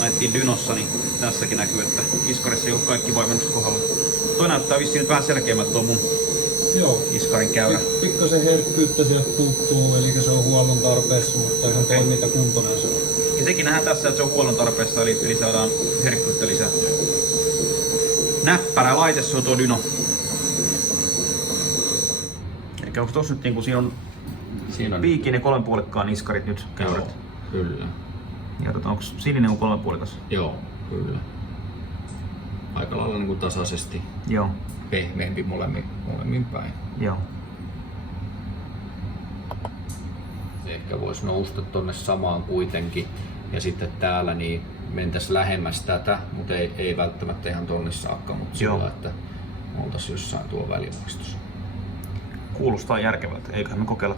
ajettiin dynossa, niin tässäkin näkyy, että iskarissa ei ole kaikki vaimennukset kohdalla. Toi näyttää vissiin vähän selkeämmät tuo mun iskarin käyrä. Pikkasen herkkyyttä sieltä puuttuu, eli se on huollon tarpeessa, mutta ihan toimintakuntoinen se on. Ja sekin nähdään tässä, että se on huollon tarpeessa, eli saadaan herkkyyttä lisää. Näppärä laite se on tuo dyno. Eli onko tossa nyt niinku siinä on piikin ja 3,5 iskarit nyt käyrät? Kyllä. Ja onko sininen on 3,5? Joo, kyllä. Aika lailla niin kuin tasaisesti pehmeämpi molemmin päin. Joo. Se ehkä voisi nousta tonne samaan kuitenkin ja sitten täällä niin mentäisiin lähemmäs tätä, mutta ei välttämättä ihan tonne saakka, mutta sillä, että me oltaisiin jossain tuo välimaistossa. Kuulostaa järkevältä. Eiköhän me kokeilla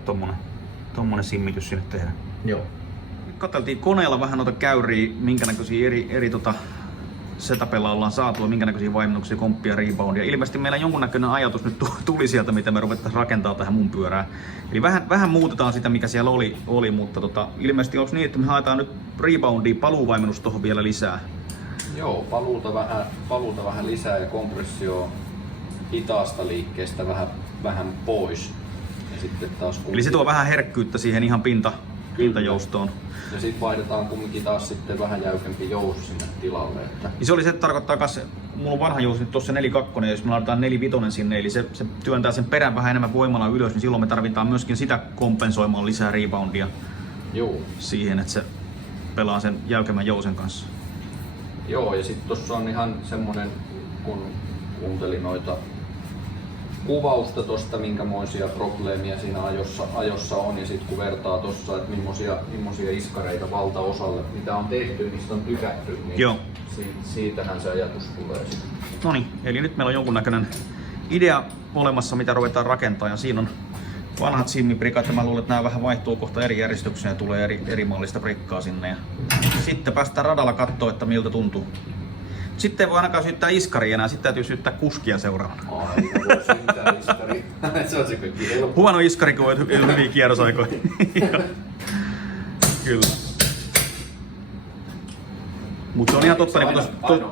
tommonen simmitys sinne tehdä. Joo. Katseltiin koneella vähän noita käyriä, minkä näköisiä eri setupilla ollaan saatu ja minkä näköisiä vaimennuksia, komppia, reboundia. Ilmeisesti meillä jonkunnäköinen ajatus nyt tuli sieltä, mitä me ruvettaisiin rakentaa tähän mun pyörään. Eli vähän muutetaan sitä, mikä siellä oli mutta ilmeisesti onko niin, että me haetaan nyt reboundia, paluuvaimennus tuohon vielä lisää? Joo, paluuta vähän lisää ja kompressio hitaasta liikkeestä vähän pois. Ja sitten taas Eli se tuo vähän herkkyyttä siihen ihan pintajoustoon. Ja sitten vaihdetaan kumminkin taas sitten vähän jäykempi jousi sinne tilalle. Että niin se oli se, että tarkoittaa kas, mulla on vanha jousi nyt tossa 4.2, jos me laitetaan 4.5 sinne, eli se työntää sen perän vähän enemmän voimalla ylös, niin silloin me tarvitaan myöskin sitä kompensoimaan lisää reboundia siihen, että se pelaa sen jäykemmän jousen kanssa. Joo, ja sitten tossa on ihan semmonen, kun kuuntelin noita kuvausta tosta, minkämoisia probleemia siinä ajossa on, ja sitten kun vertaa tossa, että millaisia iskareita valtaosalle, mitä on tehty, mistä on tykätty, niin siitähän se ajatus tulee sitten. Noniin, eli nyt meillä on jonkunnäköinen idea olemassa, mitä ruvetaan rakentaa, ja siinä on vanhat simmiprikat, ja mä luulen, että nämä vähän vaihtuu kohta eri järjestykseen ja tulee eri mallista prikkaa sinne, ja sitten päästään radalla katsoa, että miltä tuntuu. Sitten ei voi ainakaan syyttää iskaria enää, sitten täytyy syyttää kuskia seuraavana. Aina voi syyttää iskari. Se on se kaikki helppo. Huono iskari, kun ei ole hyviä kierrosaikoja. Kyllä. Mutta se on ihan totta,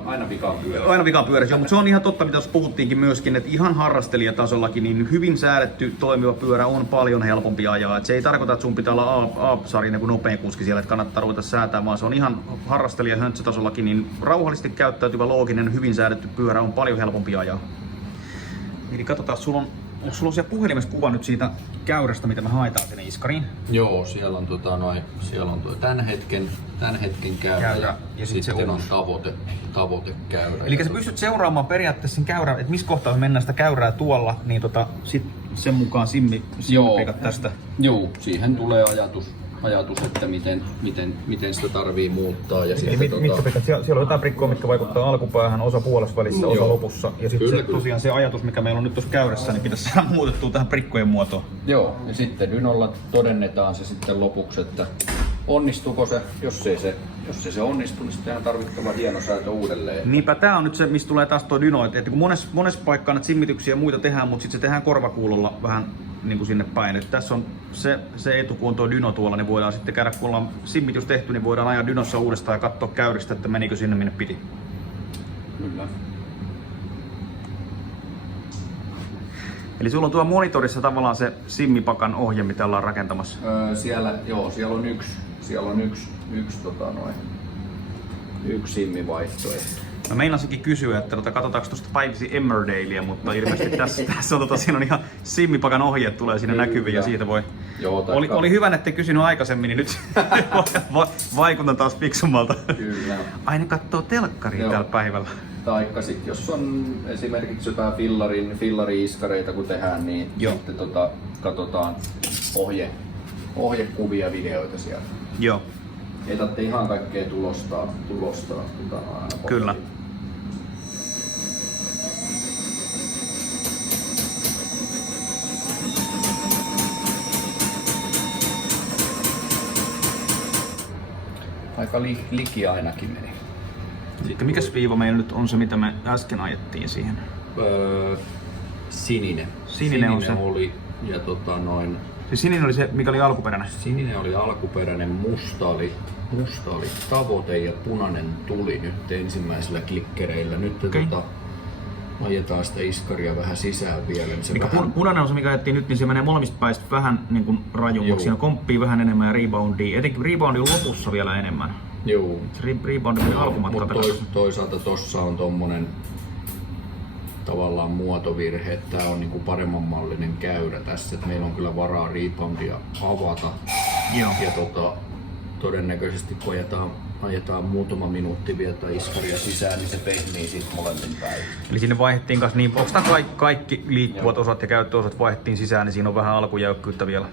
aina vikaan pyörä. Aina vikaan pyörässä, mutta se on ihan totta, mitä tuossa puhuttiinkin myöskin, että ihan harrastelijatasollakin niin hyvin säädetty toimiva pyörä on paljon helpompi ajaa. Et se ei tarkoita, että sun pitää olla A-sarjan joku nopein kuski siellä, että kannattaa ruveta säätämään, vaan se on ihan harrastelija höntsätasollakin, niin rauhallisesti käyttäytyvä, looginen, hyvin säädetty pyörä on paljon helpompi ajaa. Eli katsotaan, sulla on Onko sulla siellä puhelimessa kuva nyt siitä käyrästä, mitä me haetaan sinne iskariin? Joo, siellä on siellä on tuo tämän hetken käyrä Käyrä ja sit se sitten on uusi. tavoitekäyrä. Eli sä pystyt seuraamaan periaatteessa sen käyrän, että missä kohtaa me mennään sitä käyrää tuolla, niin sit sen mukaan simmipikat tästä. Joo, siihen tulee ajatus, että miten sitä tarvii muuttaa. Ja Eli mitkä pikat, siellä on jotain prikkoa, mitkä vaikuttaa alkupäähän, osa puolessa välissä, osa lopussa. Ja sitten tosiaan se ajatus, mikä meillä on nyt tuossa käyrässä, niin pitäisi saada muutettua tähän prikkojen muotoon. Joo, ja sitten dynolla todennetaan se sitten lopuksi, että onnistuuko se. Jos ei se onnistu, niin sitten tarvittava hienosäätö uudelleen. Niinpä tää on nyt se, mistä tulee taas tuo dyno, että kun monessa paikkaa näitä simmityksiä ja muita tehdään, mutta sitten se tehdään korvakuulolla vähän niin kuin sinne päin. Et tässä on se etu, kun on tuo dyno tuolla, niin voidaan sitten käydä, kun ollaan simmitys tehty, niin voidaan ajaa dynossa uudestaan ja katsoa käyristä, että menikö sinne minne piti. Kyllä. Eli sulla on tuo monitorissa tavallaan se simmipakan ohje, mitä ollaan rakentamassa. Siellä on yksi simmivaihtoehto. Mä meinasinkin kysyä, että katsotaanko tuosta päivisi Emmerdalea, mutta ilmeisesti tässä on, siinä on ihan simmipakan ohjeet tulee siinä näkyviin ja siitä voi... Joo, oli hyvä, että kysynyt aikaisemmin, niin nyt vaikutan taas fiksummalta. Kyllä. Ai ne kattoo telkkaria täällä päivällä. Taikka sit, jos on esimerkiksi jotain fillari-iskareita kun tehdään, niin sitten katsotaan ohjekuvia, videoita sieltä. Joo. Ei tarvitse ihan kaikkea tulostaa aina. Kyllä. Aika liki ainakin meni. Eli mikäs viiva meillä nyt on se, mitä me äsken ajettiin siihen? Sininen. Sininen on se. Oli, ja Siis sininen oli se, mikä oli alkuperäinen? Sininen oli alkuperäinen, musta oli tavoite ja punainen tuli nyt ensimmäisillä klikkereillä. Nyt ajetaan sitä iskaria vähän sisään vielä. Niin punainen on se, mikä ajettiin nyt, niin se menee molemmista päistä vähän niin kuin rajummaksi. Siinä komppii vähän enemmän ja reboundia. Etenkin reboundin lopussa vielä enemmän. Joo. Reboundi oli alkumatka. Mutta toisaalta tossa on tommonen tavallaan muotovirhe, että tää on niinku paremman mallinen käyrä tässä, että meillä on kyllä varaa reboundia avata. Joo. Ja todennäköisesti kun ajetaan muutama minuutti vielä iskaria sisään, niin se pehmii siitä molemmin päin. Eli sinne vaihdettiin kanssa niin, onko kaikki liikkuvat osat ja käyttöosat vaihdettiin sisään, niin siinä on vähän alkujäykkyyttä vielä.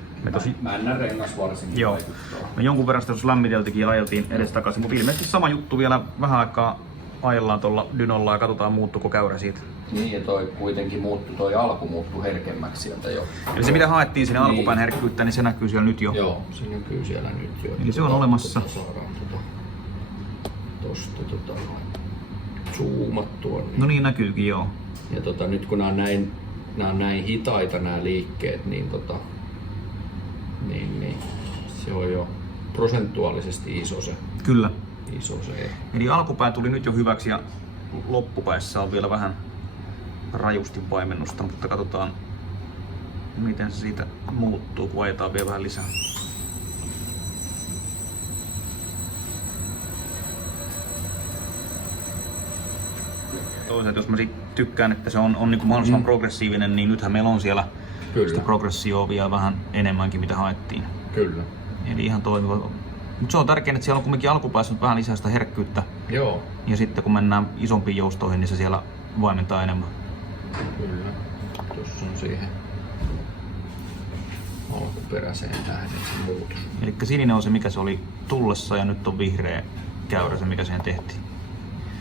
Männän rengas varsinkin joo. vaikuttaa. Me jonkun verran sitä tuossa lämmiteltikin ja ajeltiin edestakaisin, mutta ilmeisesti sama juttu vielä vähän aikaa ajellaan tuolla dynolla ja katsotaan muuttuuko käyrä siitä. Niin ja toi alku muuttui herkemmäksi sieltä jo. Eli se mitä haettiin sinne alkupään herkkyyttä, niin se näkyy siellä nyt jo. Joo, se näkyy siellä nyt jo. Eli se on olemassa. Saadaan tosta zoomattua. No niin näkyykin joo. Ja nyt kun nämä on näin hitaita nämä liikkeet, niin se on jo prosentuaalisesti iso se. Kyllä. Iso se. Eli alkupää tuli nyt jo hyväksi ja loppupäässä on vielä vähän rajusti paimennusta, mutta katsotaan miten se siitä muuttuu, kun ajetaan vielä vähän lisää. Toisaalta jos mä tykkään, että se on niin kuin mahdollisimman progressiivinen, niin nythän meillä on siellä sitä progressioa vielä vähän enemmänkin mitä haettiin. Kyllä. Eli ihan toimiva. Mutta se on tärkeää, että siellä on kuitenkin alkupäässä nyt vähän lisää sitä herkkyyttä. Joo. Ja sitten kun mennään isompiin joustoihin, niin se siellä vaimentaa enemmän. Kyllä. Tuossa on siihen alkuperäiseen nähden se muutos. Eli sininen on se, mikä se oli tullessa ja nyt on vihreä käyrä se, mikä siihen tehtiin.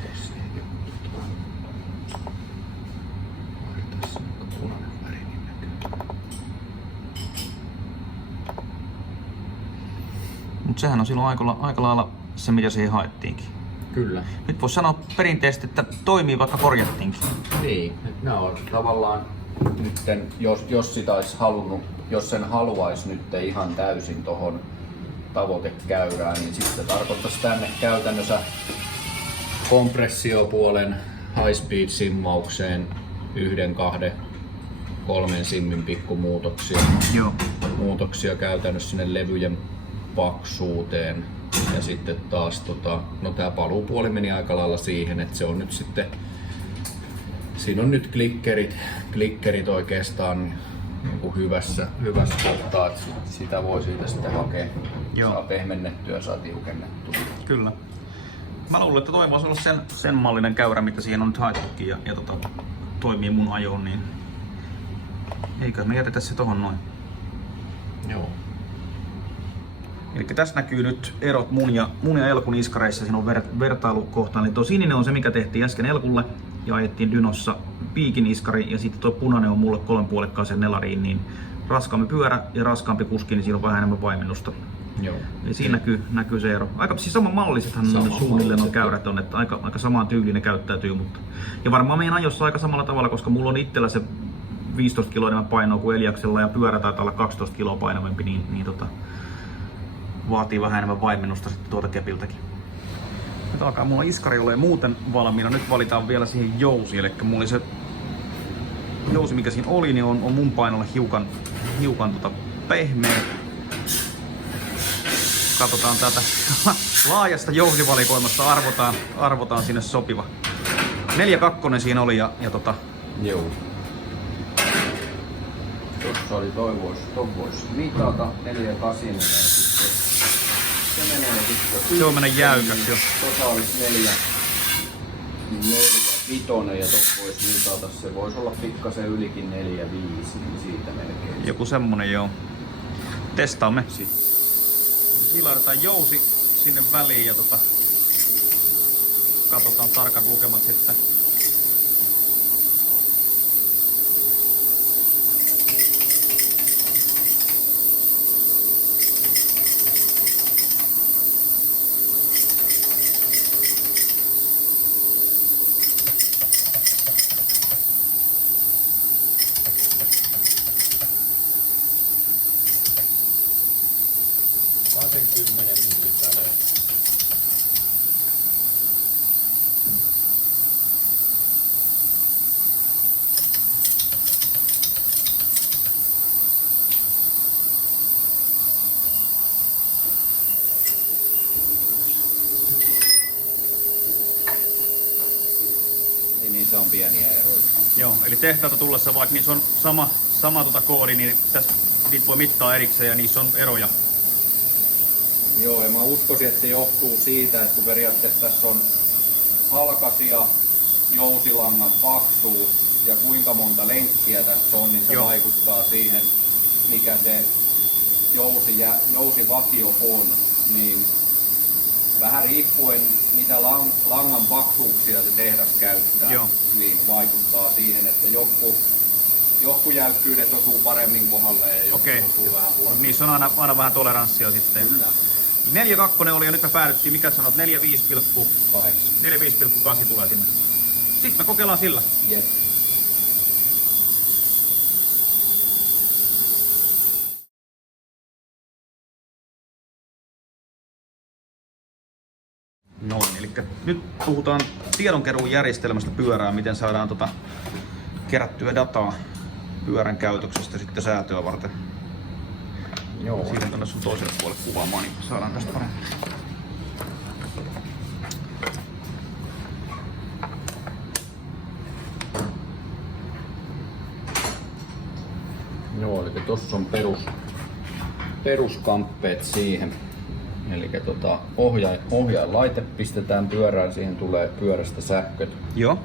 Tässä ei ole tässä on punainen väri, niin näkyy. Mutta sehän on silloin aika lailla se, mitä siihen haettiinkin. Kyllä. Nyt voisi sanoa perinteisesti, että toimii vaikka korjattiinkin. Niin, nyt nämä on tavallaan nytten, jos sitä olisi halunnut, jos sen haluaisi nyt ihan täysin tohon tavoitekäyrään, niin sitten se tarkoittaisi tänne käytännössä kompressiopuolen high speed simmaukseen 1, 2, 3 simmin pikkumuutoksia. Joo. Muutoksia käytännössä sinne levyjen paksuuteen. Ja sitten taas tää paluupuoli meni aika lailla siihen, että se on nyt sitten Siinä on nyt klikkerit oikeastaan niin kuin hyvässä kohtaa, että sitä voi siitä sitten hakea. Joo. Saa pehmennettyä, saa tiukennettua. Kyllä. Mä luulen, että toi voisi olla sen mallinen käyrä, mitä siihen on nyt haettukin ja toimii mun ajoon, niin eikö me jätetä se tohon noin. Joo. Eli tässä näkyy nyt erot mun ja Elkun iskareissa, siinä on vertailukohta. Eli tuo sininen on se, mikä tehtiin äsken Elkulle ja ajettiin Dynossa piikin iskari, ja sitten tuo punainen on mulle 3,5-kaisen nelariin, niin raskaampi pyörä ja raskaampi kuski, niin siinä on vähän enemmän vaimennusta. Joo. Eli siinä näkyy se ero. Aika siis saman mallisethan suunnilleen on käyrät on, että aika samaan tyyliin ne käyttäytyy, mutta ja varmaan meidän ajossa aika samalla tavalla, koska mulla on itsellä se 15 kiloa enemmän painoa kuin Eliaksella ja pyörä taitaa olla 12 kiloa painavampi, niin vaatii vähän enemmän vaimennusta sitten tuolta kepiltäkin. Nyt alkaa mulla iskari olemaan muuten valmiina. Nyt valitaan vielä siihen jousi, eli mulla oli se jousi, mikä siinä oli, niin on mun painolle hiukan pehmeä. Katsotaan tätä laajasta jousivalikoimasta, arvotaan sinne sopiva. 4.2 siinä oli ja Joo. Tuossa oli ton vois mitata 4.8 ja sitten se menee sitten. Se on mennä jäykät jo. Tuossa olisi 4.5 ja ton vois mitata. Se voisi olla pikkasen ylikin 4.5, niin siitä melkein. Joku semmonen joo. Testaamme. Siinä laitetaan jousi sinne väliin ja katsotaan tarkat lukemat sitten. Eli niissä on pieniä eroja. Joo, eli tehtaalta tullessa vaikka niissä on sama koodi, niin tässä niitä voi mittaa erikseen ja niissä on eroja. Joo, ja mä uskoisin, että se johtuu siitä, että kun periaatteessa tässä on halkasia, jousilangan paksuus ja kuinka monta lenkkiä tässä on, niin se vaikuttaa siihen, mikä se jousivakio on. Niin vähän riippuen mitä langan paksuuksia se tehdas käyttää, niin vaikuttaa siihen, että jotkut jäykkyydet osuu paremmin kohdalle ja jotkut osuu vähän huonommin. Niissä on aina vähän toleranssia sitten. Kyllä. 4.2 oli ja nyt me päädyttiin, mikä sanot, 4.5,8 tulee sinne. Sitten me kokeillaan sillä. Jep. Noin, eli nyt puhutaan tiedonkeruun järjestelmästä pyörään, miten saadaan kerättyä dataa pyörän käytöksestä sitten säätöä varten. Joo. Siitä tuonne sun toiselle puolelle kuvaamaan, niin saadaan tästä paremmin. Joo, eli tossa on peruskamppeet siihen. Eli ohjainlaite pistetään pyörään, siihen tulee pyörästä sähköt. Joo.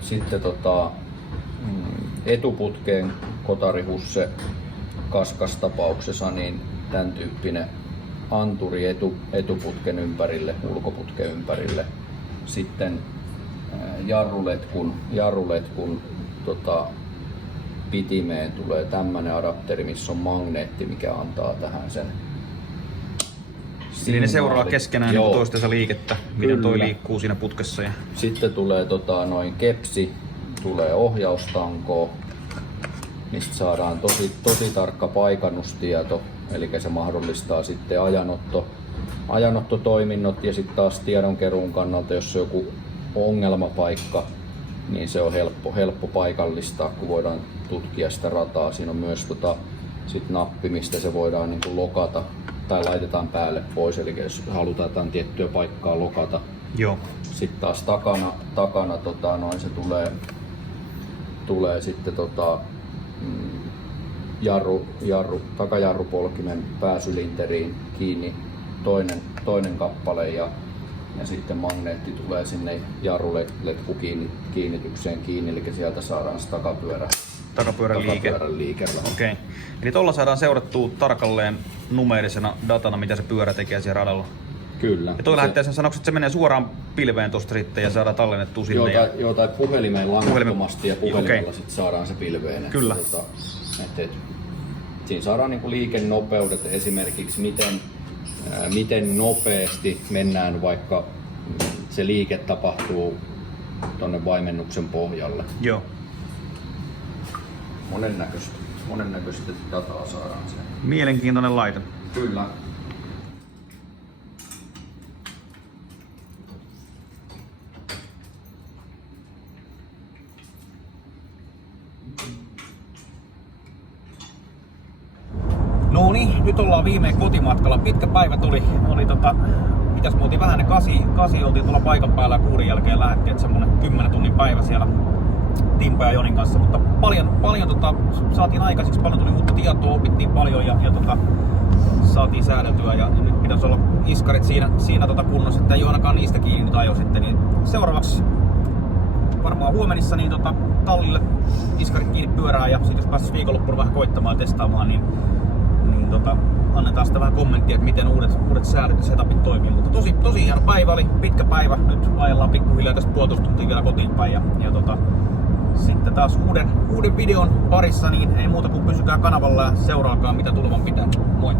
Sitten etuputkeen kotarihusse kaskastapauksessa, niin tämän tyyppinen anturi etuputken ympärille, ulkoputken ympärille. Sitten jarruletkun pitimeen tulee tämmönen adapteri, missä on magneetti, mikä antaa tähän sen. Eli ne seuraa keskenään niin toistensa liikettä, miten toi liikkuu siinä putkessa. Ja... Sitten tulee kepsi, tulee ohjaustanko, mistä saadaan tosi tarkka paikannustieto, eli se mahdollistaa sitten ajanottotoiminnot ja sitten taas tiedonkeruun kannalta, jos on joku ongelmapaikka, niin se on helppo paikallistaa, kun voidaan tutkia sitä rataa. Siinä on myös sit nappi, mistä se voidaan niin kuin lokata tai laitetaan päälle pois, eli jos halutaan jotain tiettyä paikkaa lokata. Joo. Sitten taas takana se tulee tulee sitten takajarrupolkimen pääsylinteriin kiinni toinen kappale ja sitten magneetti tulee sinne jarruletku kiinnitykseen kiinni, eli sieltä saadaan se Takapyörän liike. Okei. Eli tuolla saadaan seurattua tarkalleen numeerisena datana, mitä se pyörä tekee siellä radalla. Kyllä. Ja toi lähettää sen sanoksi, että se menee suoraan pilveen tuosta sitten ja saadaan tallennettua sinne. Joo, tai puhelimeen langattomasti ja puhelimella sitten saadaan se pilveen. Kyllä. Siinä saadaan niinku liikennopeudet esimerkiksi, miten nopeasti mennään, vaikka se liike tapahtuu tuonne vaimennuksen pohjalle. Joo. Monennäköistä dataa saadaan siellä. Mielenkiintoinen laite. Kyllä. No niin, nyt ollaan viimein kotimatkalla. Pitkä päivä tuli mitäs me oltiin vähän ne 8 oltiin tuolla paikan päällä ja 6 jälkeen lähdettiin, että semmonen 10 tunnin päivä siellä Timpa ja Jonin kanssa, mutta paljon saatiin aikaiseksi, paljon tuli uutta tietoa, opittiin paljon ja saatiin säädeltyä ja nyt pitäisi olla iskarit siinä kunnossa, että ei ole ainakaan niistä kiinni nyt ajo sitten, niin seuraavaksi varmaan huomenissa niin tallille iskarit kiinni pyörää ja sitten jos päästäisiin viikonloppuna vähän koittamaan ja testaamaan, niin annetaan sitä vähän kommenttia, että miten uudet säädöt ja setupit toimii. Mutta tosi hieno päivä oli, pitkä päivä. Nyt ajellaan pikkuhiljaa tästä 1,5 tuntia vielä kotiin päin. Ja sitten taas uuden videon parissa, niin ei muuta kuin pysykää kanavalla ja seuraakaan mitä tulevan pitää. Moi!